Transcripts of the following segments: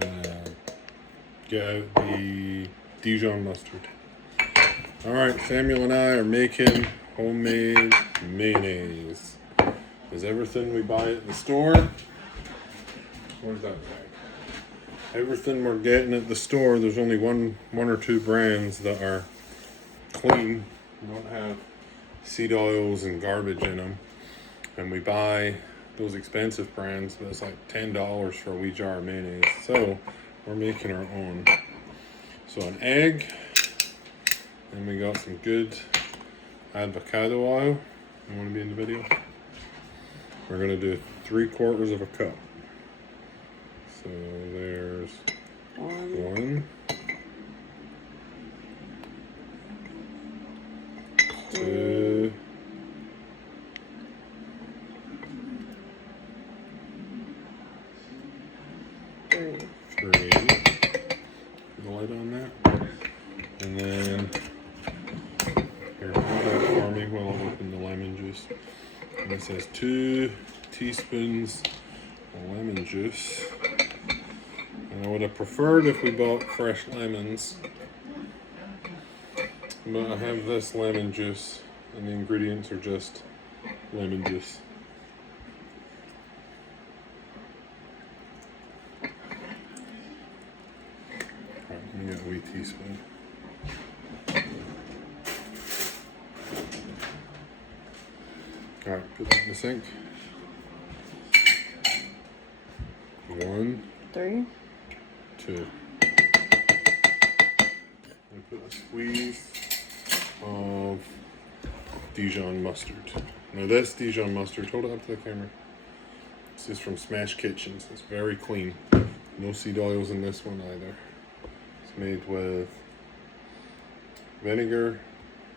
and get out the Dijon mustard. All right, Samuel and I are making homemade mayonnaise. Is everything we buy at the store? Where's that bag? Everything we're getting at the store, there's only one or two brands that are clean. We don't have seed oils and garbage in them. And we buy those expensive brands, but it's like $10 for a wee jar of mayonnaise. So we're making our own. So an egg, and we got some good avocado oil. You want to be in the video? We're gonna do 3/4 of a cup. So there's one, two, three. Put the light on that. And then, here, hold that for me while I open the lemon juice. And it says 2 teaspoons of lemon juice. And I would have preferred if we bought fresh lemons. But I have this lemon juice, and the ingredients are just lemon juice. Alright, let me get a wee teaspoon. Alright, put that in the sink. 1, 3, 2. And put a squeeze of Dijon mustard. Now this Dijon mustard, hold it up to the camera. This is from Smash Kitchens. It's very clean. No seed oils in this one either. It's made with vinegar,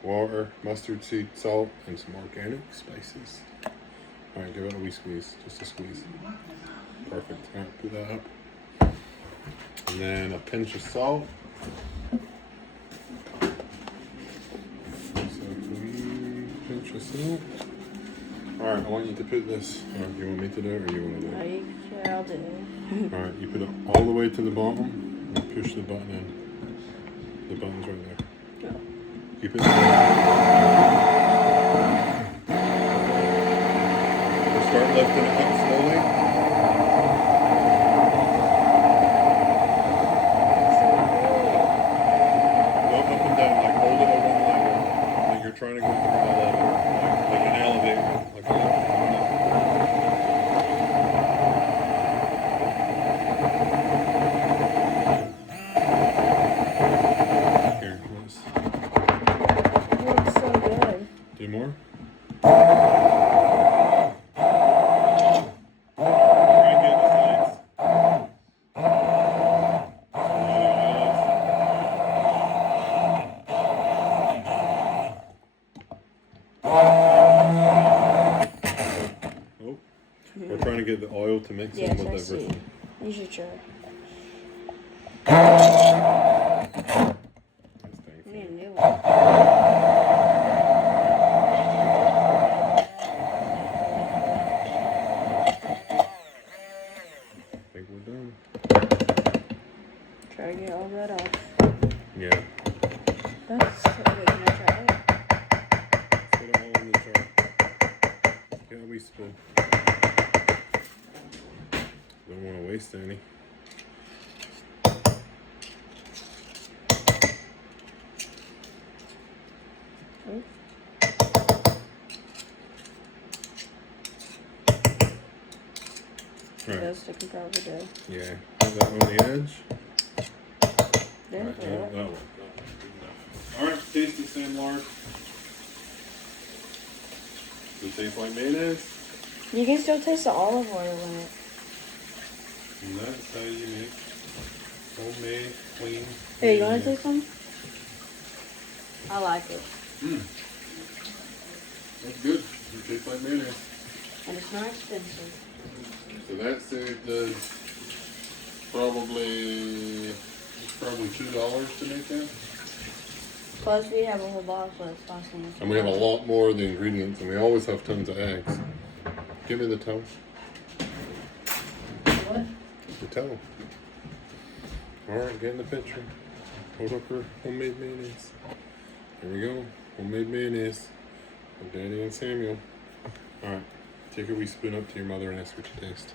water, mustard seed, salt, and some organic spices. Alright, give it a wee squeeze. Just a squeeze. Perfect. Alright, put that up. And then a pinch of salt. Pinch of salt. Alright, I want you to put this. You want me to do it or you want to do it? Yeah, I'll do it. Alright, you put it all the way to the bottom and push the button in. The button's right there. Keep it. We'll start lifting it up slowly. Go up and down, like hold it over the level. Like you're trying to go through the level. Like an elevator. Like a level. Here, let's It looks so good. do more. We're trying to get the oil to mix in with everything. You should try. We need a new one. I think we're done. Try to get all that off. Yeah. That's so good. Can I try it? Put it all in the jar. Get a wee spoon. Don't want to waste any. Oh. Right. That's the probably do. Yeah. Put that on the edge. There, Right, yeah. that one. Alright, taste it, Sam Lard. Does it taste like mayonnaise? You can still taste the olive oil in it. And that's how you make homemade, clean. Hey, you want to mayonnaise. taste some? I like it. That's good. It tastes like mayonnaise. And it's not expensive. So that saved us probably $2 to make that. Plus, we have a whole box, so it's costing us. And we have a lot more of the ingredients, and we always have tons of eggs. Give me the towel. What? The towel. All right, get in the picture. Hold up her homemade mayonnaise. Here we go. Homemade mayonnaise for Danny and Samuel. All right, take a wee spoon up to your mother and ask her to taste.